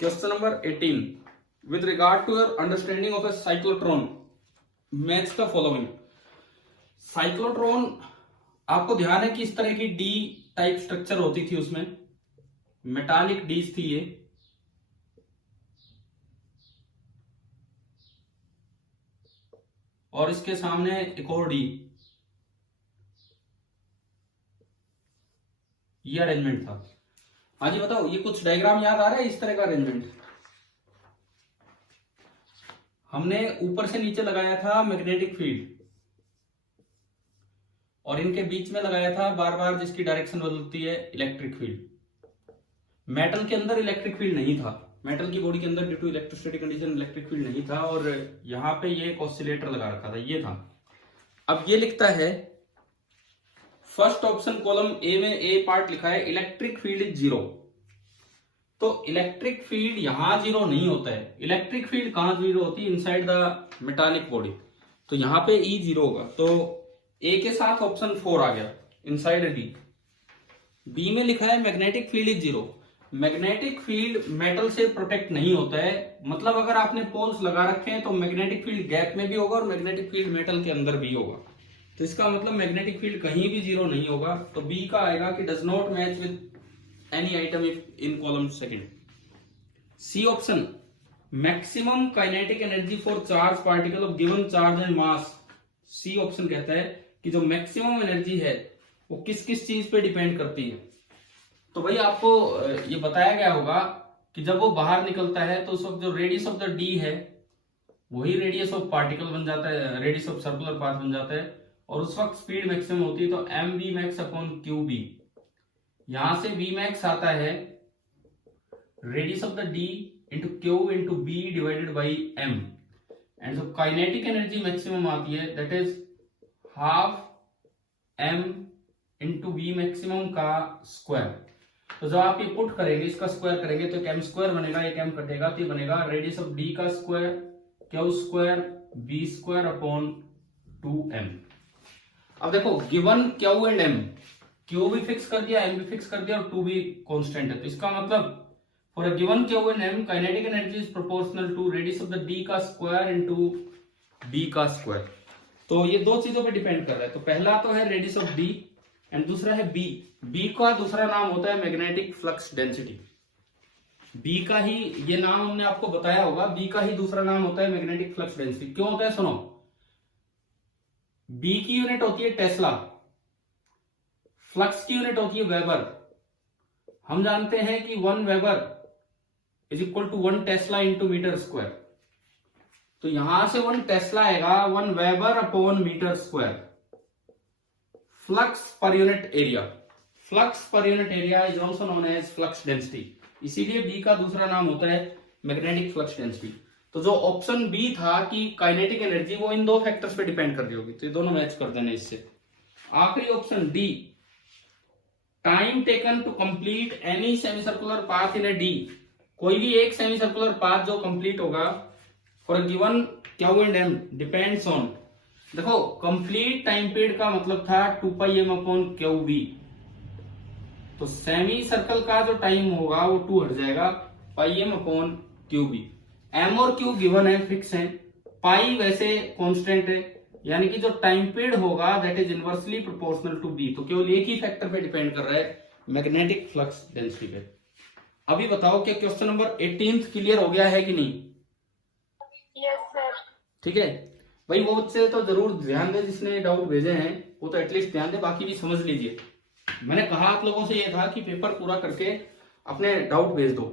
Question number 18. With regard to your understanding of a cyclotron, match the following. Cyclotron, आपको ध्यान है कि इस तरह की डी टाइप स्ट्रक्चर होती थी, उसमें मेटालिक डीज थी ये, और इसके सामने एक और डी, ये अरेंजमेंट था। हाँ जी बताओ, ये कुछ डायग्राम याद आ रहा है? इस तरह का अरेंजमेंट हमने ऊपर से नीचे लगाया था मैग्नेटिक फील्ड, और इनके बीच में लगाया था बार बार, जिसकी डायरेक्शन बदलती है, इलेक्ट्रिक फील्ड। मेटल के अंदर इलेक्ट्रिक फील्ड नहीं था, मेटल की बॉडी के अंदर due to electrostatic condition electric field नहीं था, और यहां पे ये एक ऑसिलेटर लगा रखा था, ये था। अब ये लिखता है फर्स्ट ऑप्शन कॉलम ए में ए पार्ट लिखा है इलेक्ट्रिक फील्ड इज 0। तो इलेक्ट्रिक फील्ड यहां 0 नहीं होता है। इलेक्ट्रिक फील्ड कहां 0 होती है? Inside the metallic body. तो यहां पे ई 0 होगा, तो ए के साथ ऑप्शन 4 आ गया, इनसाइड डी। बी में लिखा है magnetic field is 0। Magnetic field metal से प्रोटेक्ट नहीं होता है, मतलब अगर आपने पोल्स लगा रखे हैं तो मैग्नेटिक फील्ड गैप में भी होगा और मैग्नेटिक फील्ड मेटल के अंदर भी होगा। तो इसका मतलब मैग्नेटिक फील्ड कहीं भी 0 नहीं होगा। तो बी का आएगा कि does not match with any item in column second. C option, maximum kinetic energy for charge particle of given charge and mass. C option कहता है कि जो मैक्सिमम एनर्जी है वो किस किस चीज पे डिपेंड करती है। तो भाई आपको ये बताया गया होगा कि जब वो बाहर निकलता है तो उस वक्त जो रेडियस ऑफ द डी है वही रेडियस ऑफ पार्टिकल बन जाता है, रेडियस ऑफ सर्कुलर पाथ बन जाता है, और उस वक्त स्पीड मैक्सिमम होती है। तो M V max upon Q B, यहां से वी मैक्स आता है radius of the D into Q into B divided by M, and जो काइनेटिक एनर्जी मैक्सिमम आती है that is half M into V maximum का स्क्वायर। तो जब आप ये पुट करेंगे, इसका स्क्वायर करेंगे तो एक एम स्क्वायर बनेगा, एक एम कटेगा तो ये बनेगा रेडियस ऑफ डी का square Q square B square upon 2m। अब देखो given Q and M, Q भी फिक्स कर दिया, एम भी फिक्स कर दिया, और 2 भी कांस्टेंट है। तो इसका मतलब for a given Q and M kinetic energy is proportional to radius of the D का स्क्वायर इनटू बी का स्क्वायर। तो ये दो चीजों पे डिपेंड कर रहा है। तो पहला तो है रेडियस ऑफ डी एंड दूसरा है बी। बी का दूसरा नाम होता है मैग्नेटिक फ्लक्स डेंसिटी। बी का ही, ये नाम हमने आपको बताया होगा, बी का ही दूसरा नाम होता है मैग्नेटिक फ्लक्स डेंसिटी। क्यों होता है सुनो, बी की यूनिट होती है टेस्ला, फ्लक्स की यूनिट होती है वेबर। हम जानते हैं कि 1 weber is equal to 1 tesla into metre square. तो यहां से 1 टेस्ला आएगा 1 weber upon metre square. Flux per unit area, flux per unit area is also known as flux density. इसीलिए बी का दूसरा नाम होता है मैग्नेटिक फ्लक्स डेंसिटी। तो जो ऑप्शन बी था कि काइनेटिक एनर्जी, वो इन दो फैक्टर्स पे डिपेंड कर रही होगी, तो ये दोनों मैच कर देने इससे। आखिरी option D, time taken to complete any semi circular path in a D. कोई भी एक सेमी सर्कुलर पाथ जो कंप्लीट होगा for given Q and M depends on, देखो कंप्लीट टाइम पीरियड का मतलब था 2πm अपॉन क्यू बी। तो सेमी सर्कल का जो टाइम होगा वो 2 हट जाएगा, πm upon Q B. M और क्यू गिवन है, फिक्स है, पाई वैसे कांस्टेंट है, यानी कि जो टाइम पीरियड होगा that is inversely proportional to B. तो केवल एक ही फैक्टर पे डिपेंड कर रहा है, मैग्नेटिक फ्लक्स डेंसिटी पे। अभी बताओ कि क्वेश्चन नंबर 18 क्लियर हो गया है कि नहीं? Yes sir. ठीक है भाई, वो बच्चे तो जरूर ध्यान दे, जिसने डाउट भेजे हैं वो तो एटलीस्ट ध्यान दे, बाकी भी समझ लीजिए। मैंने कहा आप लोगों से ये था कि पेपर पूरा करके अपने डाउट भेज दो,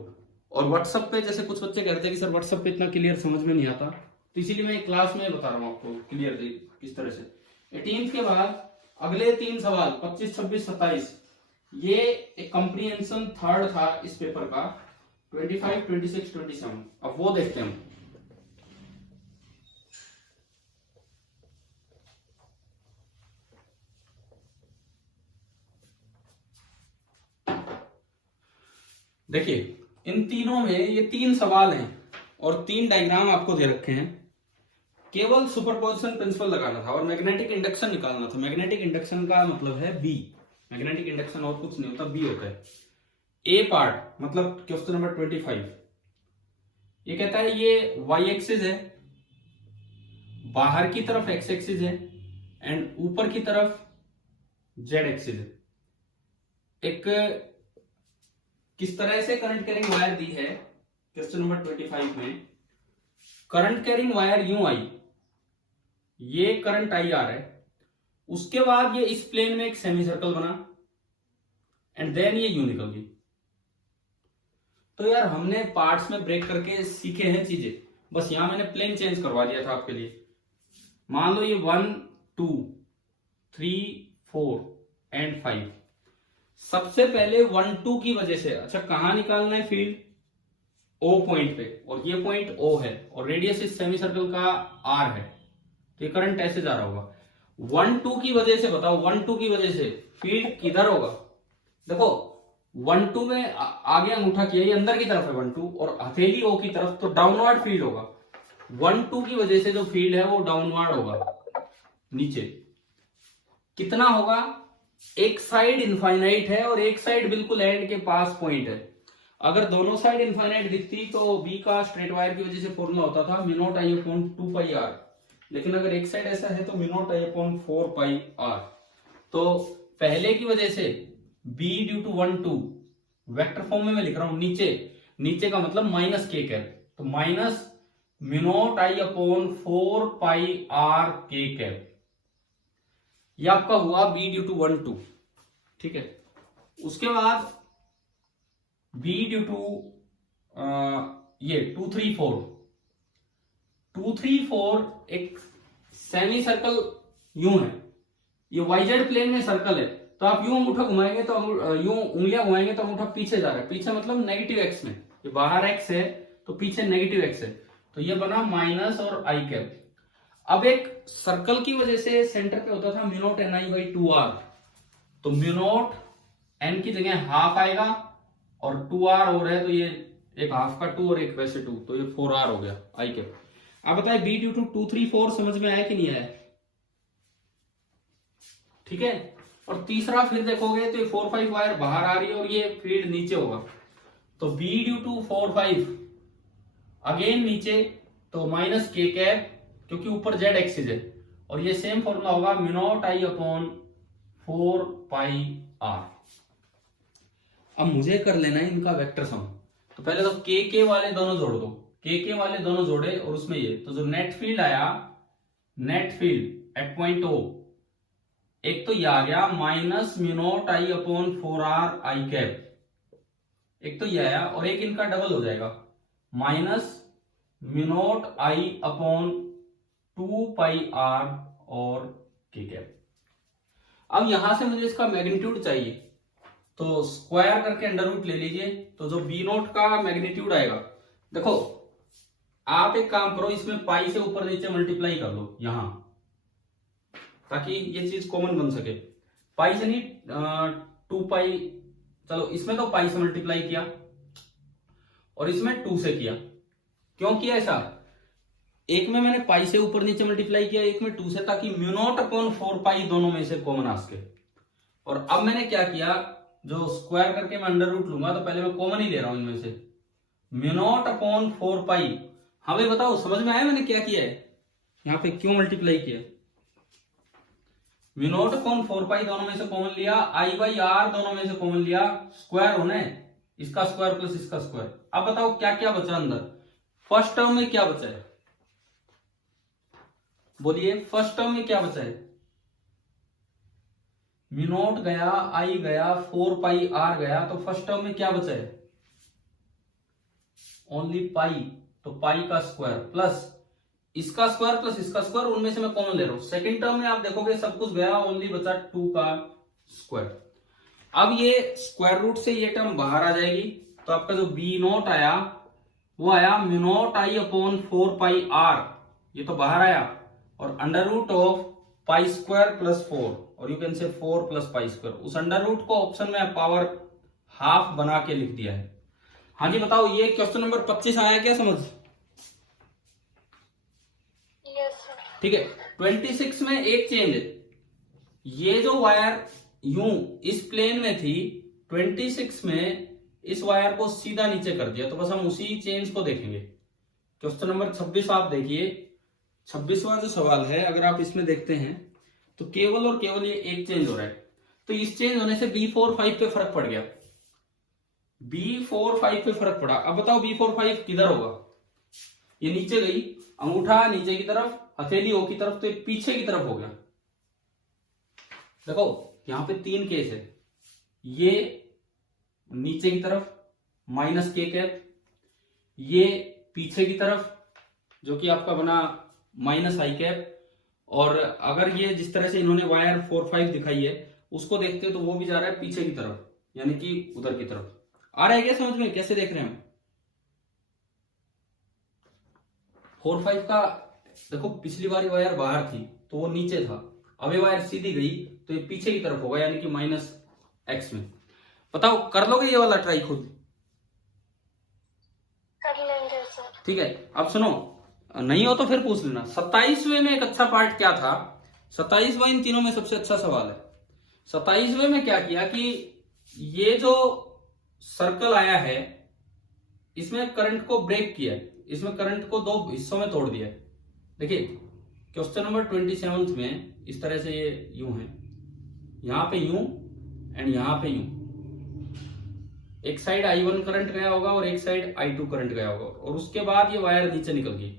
और व्हाट्सएप पे जैसे कुछ बच्चे कहते हैं कि सर व्हाट्सएप पे इतना क्लियर समझ में नहीं आता, तो इसीलिए मैं क्लास में बता रहा हूँ आपको क्लियर किस तरह से। 18 के बाद अगले 3 सवाल 25, 26, 27, ये एक कॉम्प्रिहेंशन थर्ड था इस पेपर का, 25, 26, 27। अब वो देखते हैं हम। देखिए इन तीनों में ये 3 सवाल हैं और 3 डायग्राम आपको दे रखे हैं। केवल सुपरपोजिशन प्रिंसिपल लगाना था और मैग्नेटिक इंडक्शन निकालना था। मैग्नेटिक इंडक्शन का मतलब है बी, मैग्नेटिक इंडक्शन और कुछ नहीं होता, बी होता है। ए पार्ट मतलब क्वेश्चन नंबर 25, ये कहता है ये वाई एक्सिस है, बाहर की तरफ एक्स एक्सिस है एंड ऊपर की तरफ जेड एक्सिस है। एक किस तरह से करंट कैरिंग वायर दी है क्वेश्चन नंबर 25 में। करंट कैरिंग वायर यूं आई, ये करंट आई आ रहा है, उसके बाद ये इस प्लेन में एक सेमी सर्कल बना एंड देन ये यूं निकल गई। तो यार हमने पार्ट्स में ब्रेक करके सीखे हैं चीजें, बस यहां मैंने प्लेन चेंज करवा दिया था आपके लिए। मान लो ये 1 2 3 4 एंड 5। सबसे पहले 1 2 की वजह से, अच्छा कहां निकालना है फील्ड, ओ पॉइंट पे, और ये पॉइंट ओ है और रेडियस इस सेमी सर्कल का आर है, तो ये करंट ऐसे जा रहा होगा। 1 2 की वजह से बताओ, 1 2 की वजह से फील्ड किधर होगा। देखो 1 2 में आगे अंगूठा किया, ये अंदर की तरफ है 1 2 और हथेली ओ की तरफ, तो डाउनवर्ड फील्ड होगा। 1 2 की वजह से जो फील्ड है वो डाउनवर्ड होगा, नीचे। कितना होगा, एक साइड इनफाइनाइट है और एक साइड बिल्कुल एंड के पास पॉइंट है। अगर दोनों साइड इनफाइनाइट दिखती तो बी का स्ट्रेट वायर की वजह से फॉर्मूला होता था mu naught I upon 2 pi R, लेकिन अगर एक साइड ऐसा है तो mu naught I upon 4 pi R. तो पहले की वजह से b due to 1 2 vector form में मैं लिख रहा हूं, नीचे का मतलब माइनस के कैप, तो minus mu naught I upon 4 pi R K cap, ये आपका हुआ b ड्यू टू 1 2। ठीक है, उसके बाद b ड्यू टू ये 2 3 4 2 3 4 एक सेमी सर्कल यूं है, ये वाईजेड प्लेन में सर्कल है, तो आप यूं अंगूठा घुमाएंगे तो यूं उंगलियां घुमाएंगे तो अंगूठा पीछे जा रहा है, पीछे मतलब नेगेटिव एक्स में, ये बाहर एक्स है तो पीछे नेगेटिव एक्स है, तो ये बना माइनस और आई कैप। अब एक सर्कल की वजह से सेंटर पे होता था mu naught N I by 2 R, तो म्यू नॉट एन की जगह हाफ आएगा और 2 आर और है, तो ये एक हाफ का 2 और एक वैसे 2, तो ये 4 आर हो गया आई कैप। अब बताए b ड्यू टू 2 3 4 समझ में आया कि नहीं आया। ठीक है, और तीसरा फिर देखोगे तो ये 4 5 वायर बाहर आ रही है और ये फील्ड नीचे होगा, तो b ड्यू टू 4 5 अगेन नीचे, तो माइनस के कैप क्योंकि ऊपर जेड एक्सिस है, और ये सेम फॉर्मूला होगा mu naught I upon 4 pi R. अब मुझे कर लेना है इनका वेक्टर सम, तो पहले तो के वाले दोनों जोड़ दो, के वाले दोनों जोड़े और उसमें ये, तो जो नेट फील्ड आया, net field at point O, एक तो ये आ गया minus mu naught I upon 4 R I cap, एक तो ये आया, और एक इनका डबल हो जाएगा minus mu naught I upon 2 pi R और के कैप। अब यहां से मुझे इसका मैग्नीट्यूड चाहिए, तो स्क्वायर करके अंडर रूट ले लीजिए, तो जो बी नोट का मैग्नीट्यूड आएगा, देखो आप एक काम करो, इसमें पाई से ऊपर नीचे मल्टीप्लाई कर लो यहां, ताकि ये चीज कॉमन बन सके। पाई से नहीं 2 पाई, चलो इसमें तो पाई से मल्टीप्लाई किया और इसमें 2 से किया। क्यों किया ऐसा, एक में मैंने पाई से ऊपर नीचे मल्टीप्लाई किया, एक में 2 से, ताकि म्यू नॉट अपॉन 4 पाई दोनों में से कॉमन आ सके। और अब मैंने क्या किया, जो स्क्वायर करके मैं अंडर रूट लूंगा, तो पहले मैं कॉमन ही ले रहा हूं इनमें से, म्यू नॉट अपॉन 4 पाई। हमें बताओ समझ में आया मैंने क्या किया है, यहां पे क्यों मल्टीप्लाई किया। म्यू नॉट अपॉन 4 पाई दोनों में से कॉमन लिया, आई बाई आर दोनों में से कॉमन लिया, स्क्वायर होने, इसका स्क्वायर प्लस इसका स्क्वायर। अब बताओ क्या क्या बचा अंदर, फर्स्ट टर्म में क्या बचा है, बोलिए फर्स्ट टर्म में क्या बचा है। म्यू नॉट गया, आई गया, 4 पाई आर गया, तो फर्स्ट टर्म में क्या बचा है, ओनली पाई, तो पाई का स्क्वायर प्लस इसका स्क्वायर प्लस इसका स्क्वायर, उनमें से मैं कॉमन ले रहा हूं। सेकंड टर्म में आप देखोगे सब कुछ गया, ओनली बचा 2 का स्क्वायर। अब ये स्क्वायर रूट से ये टर्म बाहर आ जाएगी, तो आपका जो बी नॉट आया वो आया mu naught I upon 4 pi R, ये तो बाहर आया, और under root of pi square plus 4, और you can say 4 plus pi square. उस अंडर रूट को ऑप्शन में पावर हाफ बना के लिख दिया है। हाँ जी बताओ, ये क्वेश्चन नंबर 25 आया क्या समझ। ठीक है, 26 में एक चेंज है, ये जो वायर यूं इस प्लेन में थी, 26 में इस वायर को सीधा नीचे कर दिया, तो बस हम उसी चेंज को देखेंगे। क्वेश्चन नंबर 26 आप देखिए। 26वां जो सवाल है, अगर आप इसमें देखते हैं तो केवल और केवल ये एक चेंज हो रहा है। तो इस चेंज होने से B4 5 पे फर्क पड़ गया। B4 5 पे फर्क पड़ा। अब बताओ B4 5 किधर होगा? ये नीचे गई, अंगूठा नीचे की तरफ, हथेली ओ की तरफ, तो ये पीछे की तरफ हो गया। देखो यहां पे 3 केस है। ये नीचे की तरफ -k कैप, ये पीछे की तरफ जो कि आपका बना -i कैप, और अगर ये जिस तरह से इन्होंने वायर 4 5 दिखाई है उसको देखते हो तो वो भी जा रहा है पीछे की तरफ, यानी कि उधर की तरफ। आ रहा है क्या समझ में? कैसे देख रहे हैं हम? 4 5 का देखो, पिछली बार वायर बाहर थी तो वो नीचे था, अब ये वायर सीधी गई तो ये पीछे की तरफ होगा, यानी कि -x में। बताओ कर लोगे ये वाला ट्राई खुद? कर लेंगे सर। ठीक है, अब सुनो, नहीं हो तो फिर पूछ लेना। 27वें में एक अच्छा पार्ट क्या था? 27वां इन तीनों में सबसे अच्छा सवाल है। 27वें में क्या किया कि ये जो सर्कल आया है इसमें करंट को ब्रेक किया है, इसमें करंट को 2 हिस्सों में तोड़ दिया है। देखिए क्वेश्चन नंबर 27 में इस तरह से ये यूं है, यहां पे यूं एंड यहां पे यूं। एक साइड I1 करंट गया होगा और एक साइड I2 करंट गया होगा, और उसके बाद ये वायर नीचे निकल गई।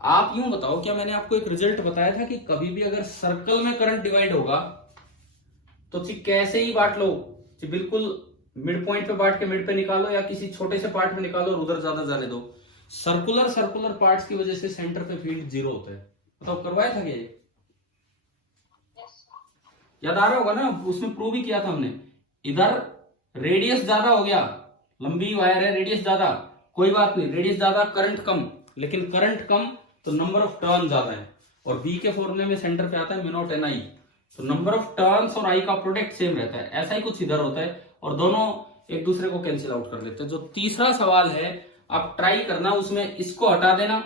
आप यूं बताओ, क्या मैंने आपको एक रिजल्ट बताया था कि कभी भी अगर सर्कल में करंट डिवाइड होगा तो कैसे ही बांट लो, बिल्कुल मिड पॉइंट पे बांट के मिड पे निकालो, या किसी छोटे से पार्ट में निकालो और उधर ज्यादा जाने दो। सर्कुलर पार्ट्स की वजह से सेंटर पे फील्ड 0 होता है। बताओ करवाया था क्या ये? याद आ रहा होगा ना, उसमें प्रूव भी किया था हमने। इधर रेडियस ज्यादा हो गया, लंबी वायर है, रेडियस ज्यादा, कोई बात नहीं, रेडियस ज्यादा करंट कम, लेकिन करंट कम तो नंबर ऑफ टर्न ज्यादा है, और बी के फॉर्मूले में सेंटर पे आता है म्यू नॉट एन आई, तो नंबर ऑफ टर्न्स और आई का प्रोडक्ट सेम रहता है। ऐसा ही कुछ इधर होता है, और दोनों एक दूसरे को कैंसिल आउट कर देते हैं। जो तीसरा सवाल है आप ट्राई करना, उसमें इसको हटा देना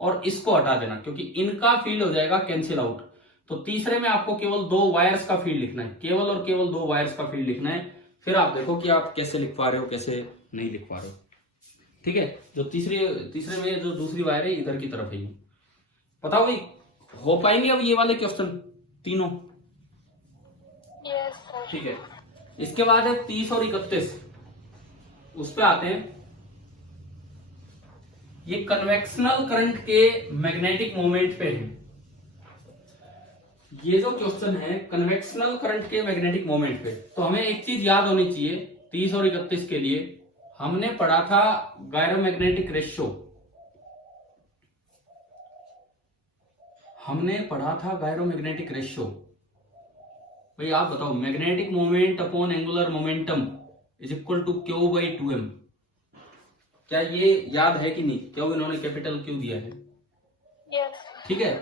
और इसको हटा देना, क्योंकि इनका फील्ड हो जाएगा कैंसिल आउट। तो तीसरे में आपको केवल 2 वायर्स का फील्ड लिखना है, केवल और केवल 2 वायर्स का फील्ड लिखना है। फिर आप देखो कि आप कैसे लिख पा रहे हो, कैसे नहीं लिख पा रहे हो। ठीक है, जो तीसरे में जो दूसरी वायर है इधर की तरफ है। बताओ भाई, हो पाएंगे अब ये वाले क्वेश्चन तीनों? Yes sir. ठीक है, इसके बाद है 30 और 31, उस पे आते हैं। ये कन्वेक्शनल करंट के मैग्नेटिक मोमेंट पे है। ये जो क्वेश्चन है कन्वेक्शनल करंट के मैग्नेटिक मोमेंट पे, तो हमें एक चीज याद होनी चाहिए। 30 और 31 के लिए हमने पढ़ा था गायरोमैग्नेटिक रेशियो, हमने पढ़ा था गायरोमैग्नेटिक रेशियो। भाई आप बताओ, magnetic moment upon angular momentum is equal to Q/2m। क्या ये याद है कि नहीं? क्यों इन्होंने कैपिटल Q दिया है? यस। ठीक है,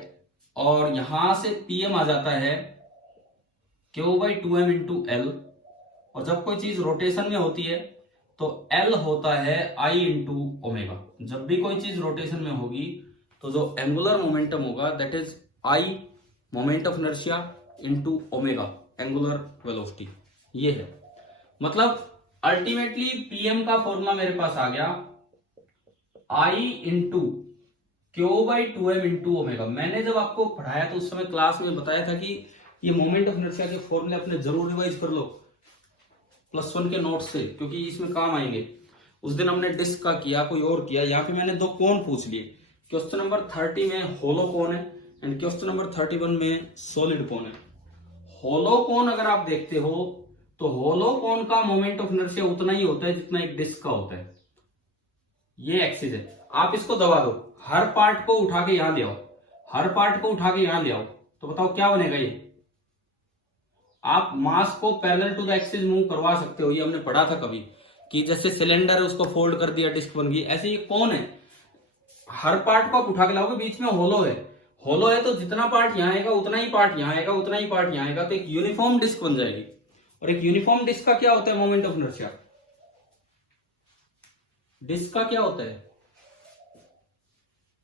और यहां से Pm आ जाता है Q/2m इंटू L, और जब कोई चीज रोटेशन में होती है तो L होता है I इंटू ओमेगा। जब भी कोई चीज रोटेशन में होगी तो जो एंगुलर मोमेंटम होगा that is I moment of inertia into omega angular velocity. ये है मतलब अल्टीमेटली Pm का फॉर्मूला मेरे पास आ गया I into Q/2m into omega. मैंने जब आपको पढ़ाया तो उस समय क्लास में बताया था कि ये मोमेंट ऑफ इनर्शिया के फॉर्मूले अपने जरूर रिवाइज कर लो +1 के नोट से, क्योंकि इसमें काम आएंगे। उस दिन हमने डिस्क का किया, कोई और किया, यहाँ पे मैंने 2 कोण पूछ लिए। क्वेश्चन नंबर 30 में होलो कोण है एंड क्वेश्चन नंबर 31 में सॉलिड कोण है। होलो कोण अगर आप देखते हो तो होलो कोण का मोमेंट ऑफ इनर्शिया उतना ही होता है जितना एक डिस्क का होता है। ये एक्सिस है, आप इसको दबा दो, हर पार्ट को उठा के यहां ले आओ, हर पार्ट को उठा के यहां ले आओ, तो बताओ क्या बनेगा ये? आप मास को parallel to the axis move करवा सकते हो। ये हमने पढ़ा था कभी कि जैसे सिलेंडर है उसको फोल्ड कर दिया, डिस्क बन गई। ऐसे ये कौन है, हर पार्ट को आप उठा के लाओगे, बीच में होलो है, होलो है तो जितना पार्ट यहां आएगा उतना ही पार्ट यहां आएगा, उतना ही पार्ट यहां आएगा, तो एक यूनिफॉर्म डिस्क बन जाएगी। और एक यूनिफॉर्म डिस्क का क्या होता है मोमेंट ऑफ इनर्शिया? डिस्क का क्या होता है?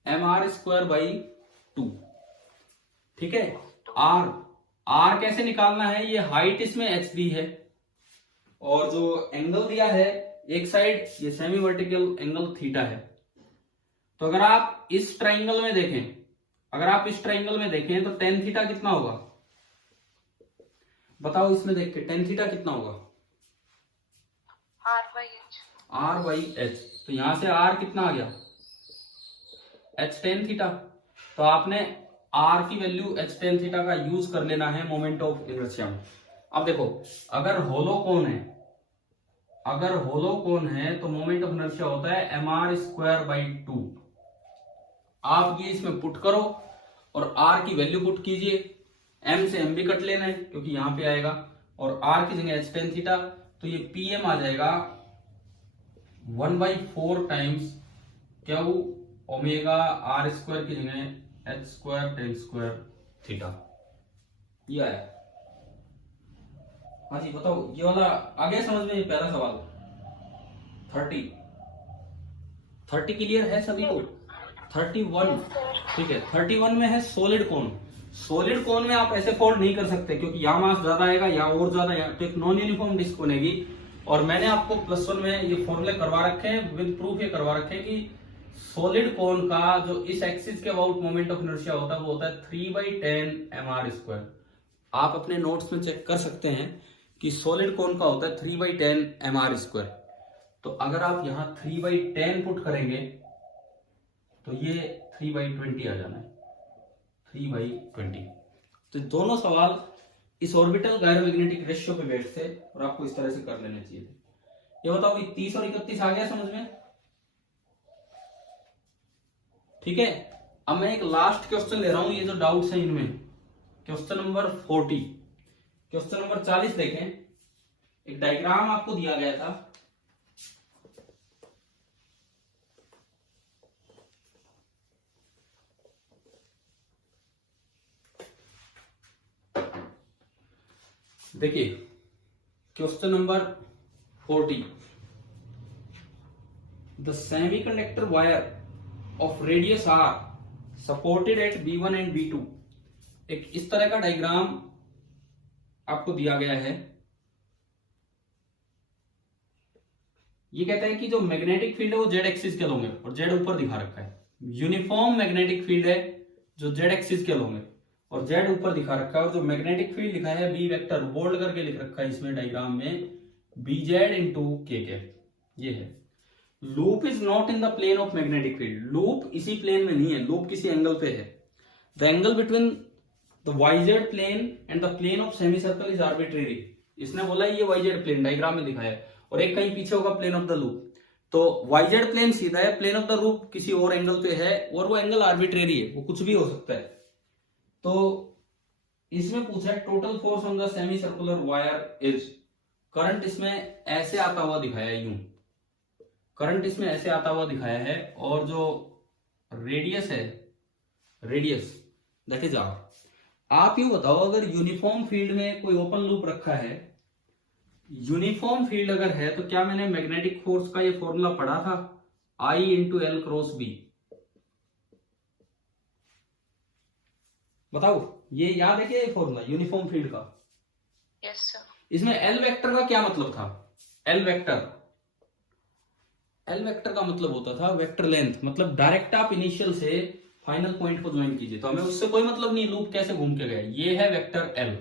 mr²/2। ठीक है, आर कैसे निकालना है? ये हाइट इसमें h दी है, और जो एंगल दिया है एक साइड ये सेमी वर्टिकल एंगल थीटा है, तो अगर आप इस ट्राइंगल में देखें, तो टेन थीटा कितना होगा बताओ, इसमें देख के टेन थीटा कितना होगा, आर बाई एच। तो यहां से आर कितना आ गया, एच टेन थीटा। तो आपने आर की वैल्यू एच टेन थीटा का यूज कर लेना है मोमेंट ऑफ इनर्शिया में। अब देखो, अगर होलो कोन है तो मोमेंट ऑफ इनर्शिया होता है एम आर स्क्वायर बाई 2। आप ये इसमें पुट करो और आर की वैल्यू पुट कीजिए, एम से एम भी कट लेना है क्योंकि यहां पे आएगा, और आर की जगह एच टेन थीटा, तो ये पी एम आ जाएगा 1/4 times Q omega R square की जगह H square tan square theta. ये आया। हाँ जी बताओ, ये वाला आगे समझ में, ये पहला सवाल 30 क्लियर है सभी को? 31 ठीक है। 31 में है सॉलिड कोन में आप ऐसे फोल्ड नहीं कर सकते क्योंकि यहाँ मास ज्यादा आएगा, यहाँ और ज्यादा, यहाँ तो एक नॉन यूनिफॉर्म डिस्क बनेगी। और मैंने आपको +1 में ये फॉर्मूले करवा रखे हैं, विद प्रूफ ये करवा रखे हैं कि सॉलिड कोन का जो इस एक्सिस के अबाउट मोमेंट ऑफ इनर्शिया होता है वो होता है 3/10 mr स्क्वायर। आप अपने नोट्स में चेक कर सकते हैं कि सॉलिड कोन का होता है 3/10 mr स्क्वायर। तो अगर आप यहाँ 3/10 पुट करेंगे तो ये 3/20 आ जाना है, 3/20। तो दोनों सवाल इस ऑर्बिटल गायरो मैग्नेटिक रेशियो पे बैठते और आपको इस तरह से कर लेने चाहिए। ये बताओ कि 30 और 31 आ गया समझ में? ठीक है। अब मैं एक लास्ट क्वेश्चन ले रहा हूं, ये जो डाउट्स हैं इनमें, क्वेश्चन नंबर 40। क्वेश्चन नंबर 40 देखें, एक डायग्राम आपको दिया गया था, देखिए question number 40। The semiconductor wire of radius R supported at B1 and B2। एक इस तरह का डायग्राम आपको दिया गया है। ये कहता है कि जो मैग्नेटिक फील्ड है वो जेड एक्सिस के अलोंग है और जेड ऊपर दिखा रखा है। यूनिफॉर्म मैग्नेटिक फील्ड है जो जेड एक्सिस के अलोंग है और जेड ऊपर दिखा रखा है, और जो मैग्नेटिक फील्ड लिखा है बी वेक्टर बोल्ड करके लिख रखा है इसमें डायग्राम में, BZ इंटू के ये है। Loop is not in the plane of magnetic field. Loop इसी प्लेन में नहीं है, लूप किसी एंगल पे है। The angle between the YZ plane and the plane of semi circle is arbitrary. इसने बोला ये YZ प्लेन डायग्राम में दिखाया है, और एक कहीं पीछे होगा प्लेन ऑफ द लूप। तो YZ प्लेन सीधा है, प्लेन ऑफ द लूप किसी और एंगल पे है, और वो एंगल आर्बिट्रेरी है, वो कुछ भी हो सकता है। तो इसमें पूछा है total force on the semi circular wire is. Current इसमें ऐसे आता हुआ दिखाया है, यूं करंट इसमें ऐसे आता हुआ दिखाया है, और जो रेडियस है, रेडियस दैट इज आर। आप यूं बताओ, अगर यूनिफॉर्म फील्ड में कोई ओपन लूप रखा है, यूनिफॉर्म फील्ड अगर है, तो क्या मैंने मैग्नेटिक फोर्स का ये फॉर्मूला पढ़ा था, I into L cross B. बताओ ये याद है क्या ये फॉर्मूला यूनिफॉर्म फील्ड का? Yes sir. इसमें एल वेक्टर का क्या मतलब था? एल वेक्टर का मतलब होता था वेक्टर लेंथ, मतलब डायरेक्ट आप इनिशियल से फाइनल पॉइंट को ज्वाइन कीजिए। तो हमें उससे कोई मतलब नहीं लूप कैसे घूम के गया। ये है वेक्टर एल,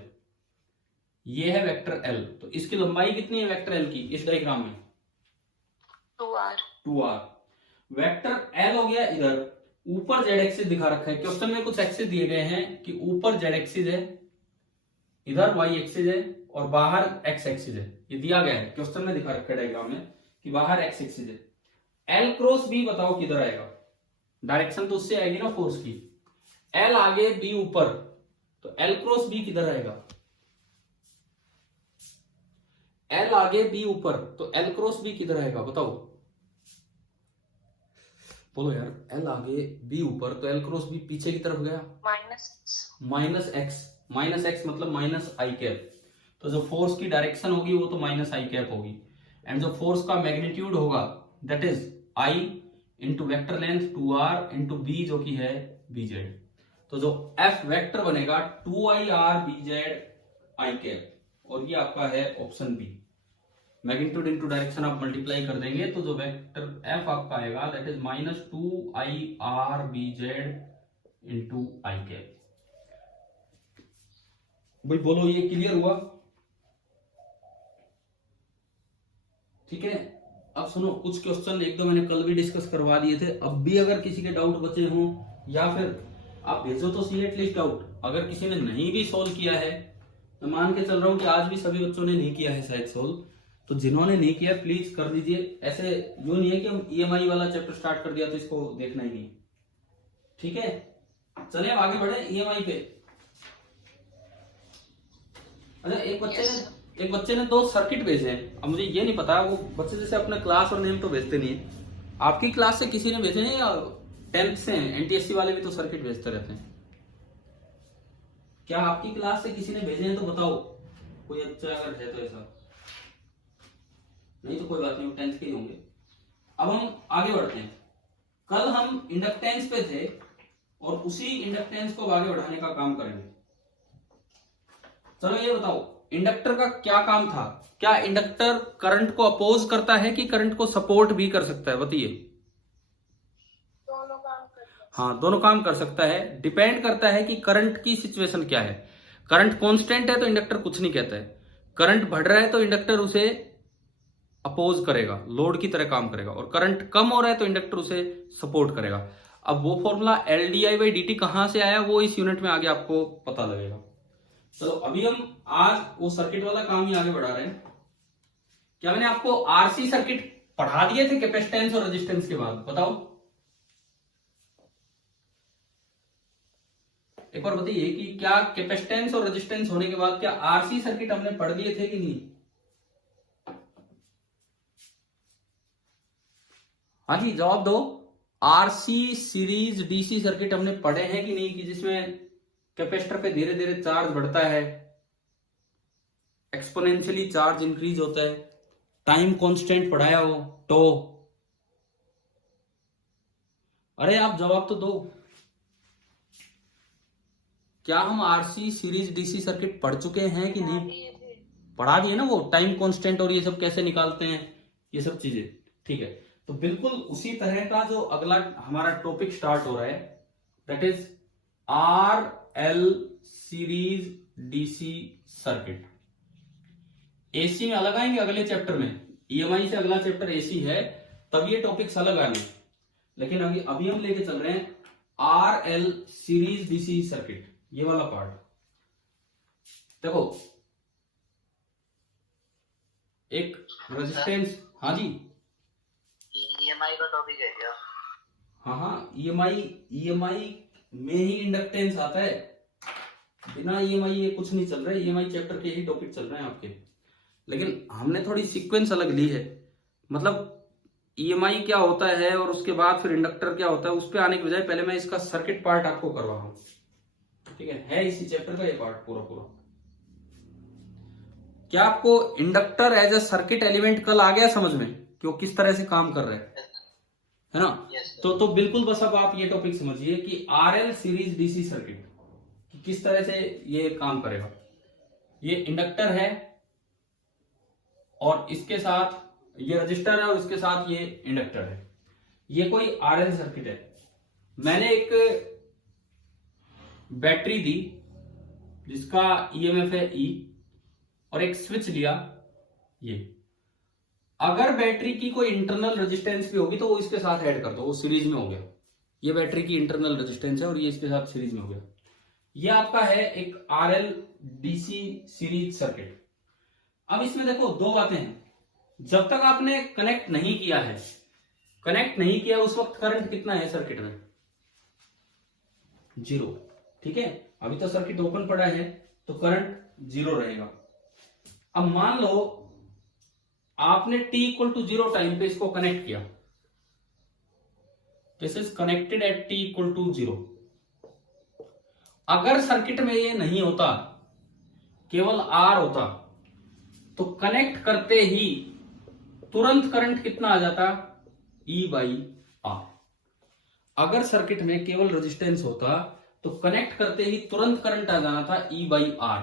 ये है वेक्टर एल। तो इसकी लंबाई कितनी है वेक्टर एल की इस डायग्राम में? 2r। वेक्टर एल हो गया इधर, ऊपर जेड एक्सिस दिखा रखा है। क्वेश्चन में कुछ एक्सिस दिए गए हैं कि ऊपर जेड एक्सिस है, इधर वाई एक्सिस है, और बाहर एक्स एक्सिस है। ये दिया गया है क्वेश्चन में दिखा रखा है डायग्राम में कि बाहर एक्स एक्सिस है। एल क्रॉस बी बताओ किधर आएगा? डायरेक्शन तो उससे आएगी ना फोर्स की। एल आगे बी ऊपर, तो एल क्रॉस बी किधर आएगा? एल आगे बी ऊपर, तो एल क्रॉस बी किधर आएगा बताओ? बोलो यार, एल आगे बी ऊपर, तो एल क्रॉस बी पीछे की तरफ गया, माइनस एक्स मतलब माइनस आई कैप। तो जो फोर्स की डायरेक्शन होगी वो तो माइनस आई कैप होगी, एंड जो फोर्स का मैग्नीट्यूड होगा that is I into vector length 2r into B जो कि है bz। तो जो एफ वेक्टर बनेगा 2ir bz आई कैप, और ये आपका है option B. Magnitude into direction आप मल्टीप्लाई कर देंगे तो जो वेक्टर एफ आपका आएगा that is -2IRBZ into I cap. भाई बोलो ये क्लियर हुआ? ठीक है। अब सुनो, कुछ क्वेश्चन एक दो मैंने कल भी डिस्कस करवा दिए थे, अब भी अगर किसी के डाउट बचे हों या फिर आप भेजो तो सी एटलीस्ट डाउट। अगर किसी ने नहीं भी सोल्व किया है, मैं मान के चल रहा हूं कि आज भी सभी बच्चों ने नहीं किया है शायद सोल्व, तो जिन्होंने नहीं किया प्लीज कर दीजिए। ऐसे यूं नहीं है कि हम ईएमआई वाला चैप्टर स्टार्ट कर दिया तो इसको देखना ही नहीं। ठीक है, चलिए अब आगे बढ़े ईएमआई पे। अच्छा, एक बच्चे ने 2 सर्किट भेजे हैं। अब मुझे ये नहीं पता, वो बच्चे जैसे अपना क्लास और नेम तो भेजते नहीं है, आपकी क्लास से किसी ने भेजे हैं या 10th से हैं? एनटीएससी वाले भी तो सर्किट भेजते रहते हैं। क्या आपकी क्लास से किसी ने भेजे हैं तो बताओ, कोई अच्छा अगर है तो ऐसा, नहीं तो कोई बात नहीं, 10th के ही होंगे। अब हम आगे बढ़ते हैं। कल हम इंडक्टेंस पे थे और उसी इंडक्टेंस को आगे बढ़ाने का काम करेंगे। चलो ये बताओ, इंडक्टर का क्या काम था? क्या इंडक्टर करंट को अपोज करता है कि करंट को सपोर्ट भी कर सकता है? बताइए। दोनों काम करते हैं। हाँ, दोनों काम कर सकता है। डिपेंड करता है कि करंट की सिचुएशन क्या है। करंट कांस्टेंट है तो इंडक्टर कुछ नहीं कहता है, करंट बढ़ रहा है तो इंडक्टर उसे अपोज करेगा, लोड की तरह काम करेगा, और करंट कम हो रहा है तो इंडक्टर उसे सपोर्ट करेगा। अब वो फॉर्मूला LdI/dt कहां से आया वो इस यूनिट में आगे आपको पता लगेगा। चलो अभी हम आज वो सर्किट वाला काम ही आगे बढ़ा रहे हैं। क्या मैंने आपको आरसी सर्किट पढ़ा दिए थे कैपेसिटेंस और रेजिस्टेंस के बाद? बताओ एक बार बताइए कि क्या कैपेसिटेंस और रेजिस्टेंस होने के बाद क्या आरसी सर्किट हमने पढ़ दिए थे कि नहीं? हाँ जी, जवाब दो। आरसी सीरीज डीसी सर्किट हमने पढ़े हैं कि नहीं, कि जिसमें कैपेसिटर पे धीरे धीरे चार्ज बढ़ता है, एक्सपोनेंशियली चार्ज इंक्रीज होता है, टाइम कांस्टेंट पढ़ाया हो तो? अरे आप जवाब तो दो। क्या हम आरसी सीरीज डीसी सर्किट पढ़ चुके हैं कि नहीं? पढ़ा दिए ना, वो टाइम कांस्टेंट और ये सब कैसे निकालते हैं, ये सब चीजें। ठीक है, तो बिल्कुल उसी तरह का जो अगला हमारा टॉपिक स्टार्ट हो रहा है that is RL series DC circuit. AC में अलग आएंगे अगले चैप्टर में, ईएमआई से अगला चैप्टर एसी है, तब ये टॉपिक्स अलग आएंगे। लेकिन अभी हम लेके चल रहे हैं RL सीरीज डीसी सर्किट, ये वाला पार्ट। देखो एक रेजिस्टेंस, हाँ जी, ईएमआई का टॉपिक है क्या? हाँ, ईएमआई में ही इंडक्टेंस आता है, बिना ईएमआई ये कुछ नहीं चल रहा है। ईएमआई चैप्टर के ही टॉपिक चल रहे हैं आपके, लेकिन हमने थोड़ी सीक्वेंस अलग ली है। मतलब ईएमआई क्या होता है और उसके बाद फिर इंडक्टर क्या होता है, उस पर आने के बजाय पहले मैं इसका सर्किट पार्ट आपको करवा रहा हूं। ठीक है इसी चैप्टर का ये पार्ट पूरा। क्या आपको inductor as a circuit element कल आ गया समझ में कि वो किस तरह से काम कर रहे हैं, है ना? तो बिल्कुल बस अब आप ये टॉपिक समझिए कि RL सीरीज डीसी सर्किट कि किस तरह से ये काम करेगा। ये इंडक्टर है और इसके साथ ये रजिस्टर है और इसके साथ ये इंडक्टर है। ये कोई RL सर्किट है। मैंने एक बैटरी दी जिसका EMF है E और एक स्विच लिया ये। अगर बैटरी की कोई इंटरनल रेजिस्टेंस भी होगी तो वो इसके साथ ऐड कर दो, वो सीरीज में हो गया। ये बैटरी की इंटरनल रेजिस्टेंस है और ये इसके साथ सीरीज में हो गया। ये आपका है एक RL डीसी सीरीज सर्किट। अब इसमें देखो दो बातें हैं। जब तक आपने कनेक्ट नहीं किया उस वक्त करंट कितना है सर्किट में? 0। ठीक है, अभी तो सर्किट ओपन पड़ा है तो करंट 0 रहेगा। अब मान लो आपने t=0 टाइम पे इसको कनेक्ट किया, this is connected eight t=0। अगर सर्किट में ये नहीं होता, केवल R होता, तो कनेक्ट करते ही तुरंत करंट कितना आ जाता? E/R। अगर सर्किट में केवल रेजिस्टेंस होता तो कनेक्ट करते ही तुरंत करंट आ जाना था E/R।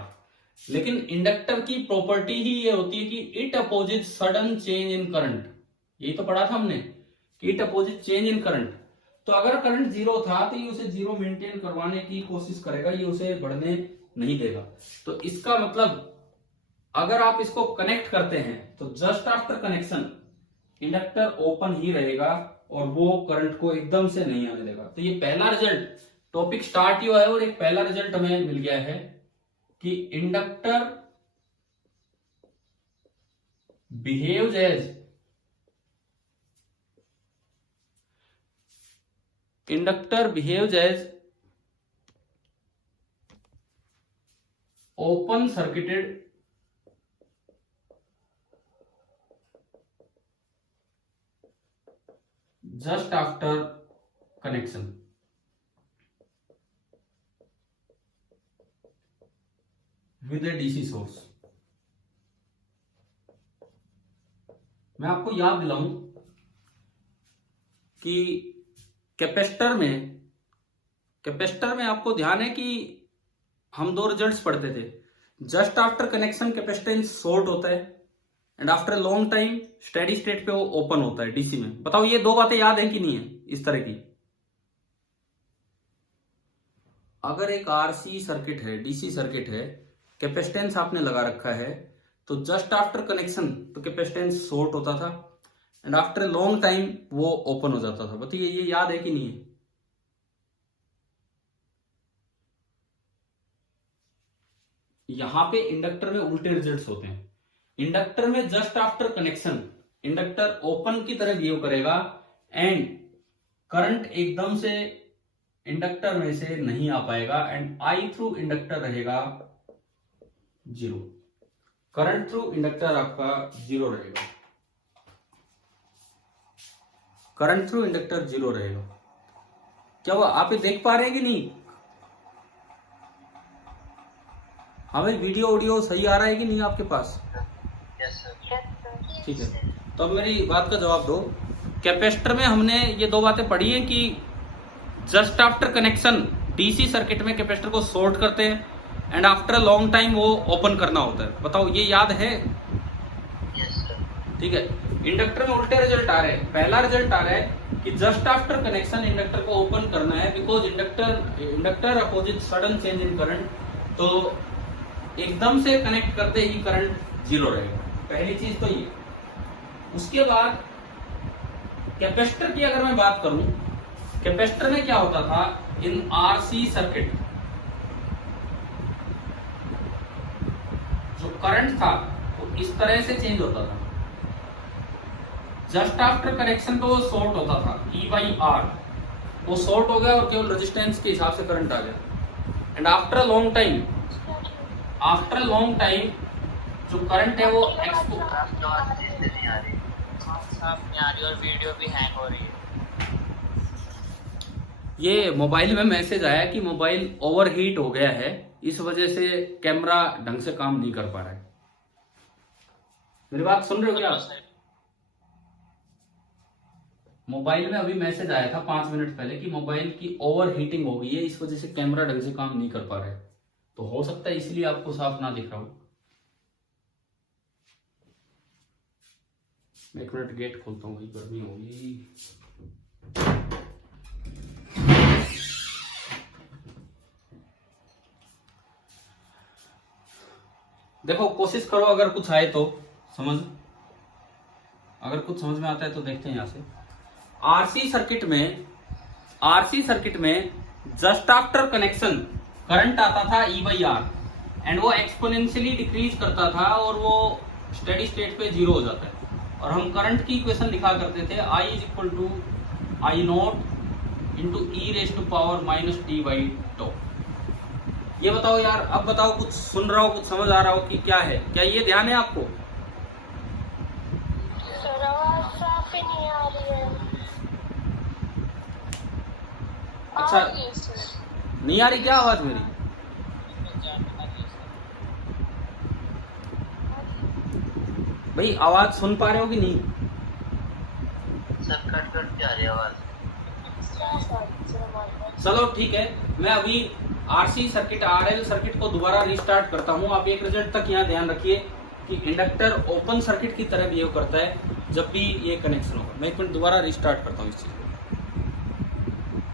लेकिन इंडक्टर की प्रॉपर्टी ही ये होती है कि it opposite sudden change in current. यही तो पढ़ा था हमने कि it opposite change in current. तो अगर करंट जीरो था तो ये उसे जीरो मेंटेन करवाने की कोशिश करेगा, ये उसे बढ़ने नहीं देगा। तो इसका मतलब अगर आप इसको कनेक्ट करते हैं तो just after connection inductor open ही रहेगा और वो करंट को एकदम से नहीं आने देगा। तो ये पहला रिजल्ट, टॉपिक स्टार्ट ही हुआ है और एक पहला रिजल्ट हमें मिल गया है कि inductor behaves as open circuited just after connection with a DC source। मैं आपको याद दिलाऊं कि कैपेसिटर में आपको ध्यान है कि हम दो रिजल्ट्स पढ़ते थे। Just after connection capacitance short होता है and after long time steady state पे वो ओपन होता है डीसी में। बताओ ये दो बातें याद है कि नहीं है इस तरह की? अगर एक आरसी सर्किट है, डीसी सर्किट है, कैपेसिटेंस आपने लगा रखा है, तो जस्ट आफ्टर कनेक्शन तो कैपेसिटेंस शॉर्ट होता था एंड आफ्टर लॉन्ग टाइम वो ओपन हो जाता था। बताइए ये याद है कि नहीं है? यहां पे इंडक्टर में उल्टे रिजल्ट्स होते हैं। इंडक्टर में just after connection inductor open की तरह बिहेव करेगा एंड करंट एकदम से इंडक्टर में से नहीं आ पाएगा एंड आई थ्रू इंडक्टर रहेगा जीरो। करंट थ्रू इंडक्टर आपका जीरो रहेगा, करंट थ्रू इंडक्टर जीरो रहेगा। क्या वो आप ये देख पा रहे हैं कि नहीं? हमें वीडियो ऑडियो सही आ रहा है कि नहीं आपके पास? ठीक है, तो अब मेरी बात का जवाब दो। कैपेसिटर में हमने ये दो बातें पढ़ी हैं कि just after connection DC circuit में कैपेसिटर को शॉर्ट करते हैं एंड आफ्टर लॉन्ग टाइम वो ओपन करना होता है। बताओ ये याद है? ठीक है, इंडक्टर में उल्टे रिजल्ट आ रहे हैं। पहला रिजल्ट आ रहा है कि जस्ट आफ्टर कनेक्शन इंडक्टर को ओपन करना है because inductor opposite sudden change in current, तो एकदम से कनेक्ट करते ही करंट जीरो रहेगा। पहली चीज तो ये। उसके बाद कैपेसिटर की अगर मैं बात करूं, कैपेसिटर में क्या होता था इन आरसी सर्किट, जो करंट था वो इस तरह से चेंज होता था। जस्ट आफ्टर कनेक्शन तो वो शॉर्ट होता था, E बाई आर वो शॉर्ट हो गया और केवल रेजिस्टेंस के हिसाब से करंट आ गया एंड आफ्टर लॉन्ग टाइम जो करंट है वो एक्सपो नहीं आ रही और वीडियो भी हैंग हो रही है। ये मोबाइल में मैसेज आया कि मोबाइल ओवरहीट हो गया है, इस वजह से कैमरा ढंग से काम नहीं कर पा रहा है। मेरी बात सुन रहे हो क्या? मोबाइल में अभी मैसेज आया था 5 मिनट पहले कि मोबाइल की ओवर हीटिंग हो गई है, इस वजह से कैमरा ढंग से काम नहीं कर पा रहा है। तो हो सकता है इसलिए आपको साफ ना दिख रहा हो। एक मिनट गेट खोलता हूँ, गर्मी होगी। देखो कोशिश करो, अगर कुछ आए तो अगर कुछ समझ में आता है तो देखते हैं यहां से। आरसी सर्किट में जस्ट आफ्टर कनेक्शन करंट आता था E बाई आर एंड वो एक्सपोनेंशियली डिक्रीज करता था और वो स्टेडी स्टेट पे जीरो हो जाता है। और हम करंट की इक्वेशन लिखा करते थे I is equal to I naught into e raise to power minus t by tau. ये बताओ यार, अब बताओ, कुछ सुन रहा हो, कुछ समझ आ रहा हो कि क्या है? क्या ये ध्यान है आपको? सर आवाज साफ ही नहीं आ रही है। अच्छा, नहीं आ रही क्या आवाज मेरी? भाई आवाज सुन पा रहे हो कि नहीं? सर कट कट के आ रही आवाज। चलो ठीक है, मैं अभी आरसी सर्किट आरएल सर्किट को दोबारा रिस्टार्ट करता हूँ। आप एक रिजल्ट तक यहाँ ध्यान रखिए कि इंडक्टर ओपन सर्किट की तरह बिहेव करता है जब भी ये कनेक्शन होगा। मैं एक मिनट दोबारा रिस्टार्ट करता हूँ इस चीज को।